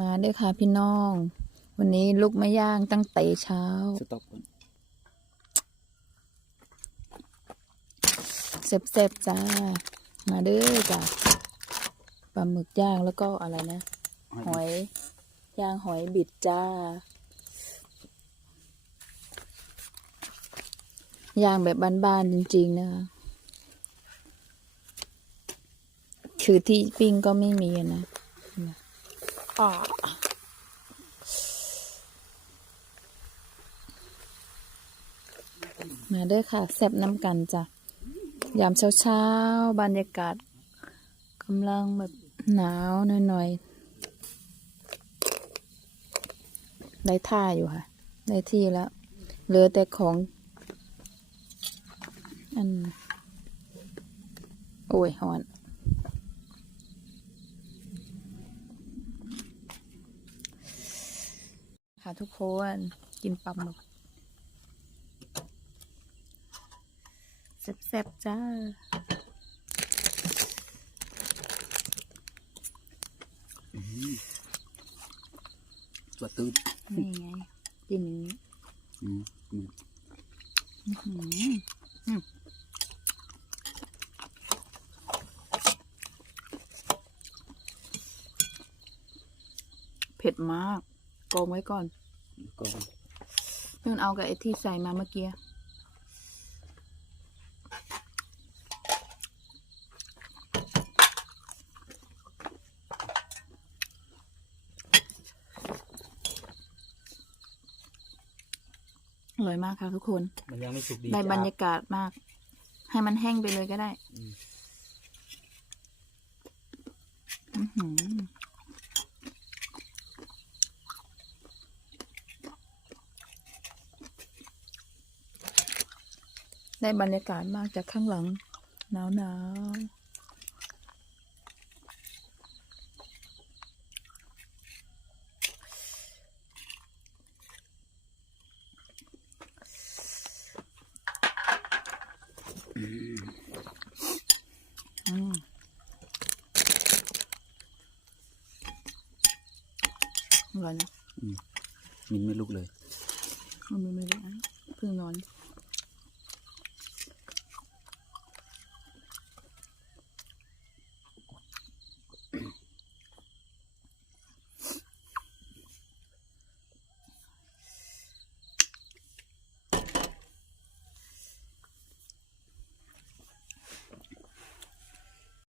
มาเด้อค่ะพี่น้อง วันนี้ลูกไม่ย่างตั้งแต่เช้า สต็อปก่อนเซ็บๆจ้า มาเด้อจ้าปลาหมึกย่างแล้วก็อะไรนะ หอย ย่างหอยบิดจ้า ย่างแบบบ้านๆจริงๆนะคะคือที่ปิ้งก็ไม่มีอะนะ อ่ามาเด้อค่ะแซบน้ำกันจ้ะ ยามเช้าๆบรรยากาศกำลังแบบหนาวหน่อยๆ ได้ท่าอยู่ค่ะ ได้ที่แล้ว เหลือแต่ของ อัน โอ้ยหอน ค่ะทุกคนกินปลาหมึกแซ่บๆจ้าตัวตื้นนี่ไงกินอย่างนี้อืมอืมอื้อหืออืมเผ็ดมากกองไว้ก่อน ก็เพิ่งเอากับไอ้ที่ใส่มาเมื่อกี้อร่อยมากค่ะทุกคน มันยังไม่สุกดีได้บรรจ้ะยากาศมาก ให้มันแห้งไปเลยก็ได้ อืม อื้อหือ ได้บรรยากาศมากจากข้างหลังหนาวหนาวอืมอร่อยนะมินไม่ลุกเลย มันไม่ได้นะเพิ่งนอน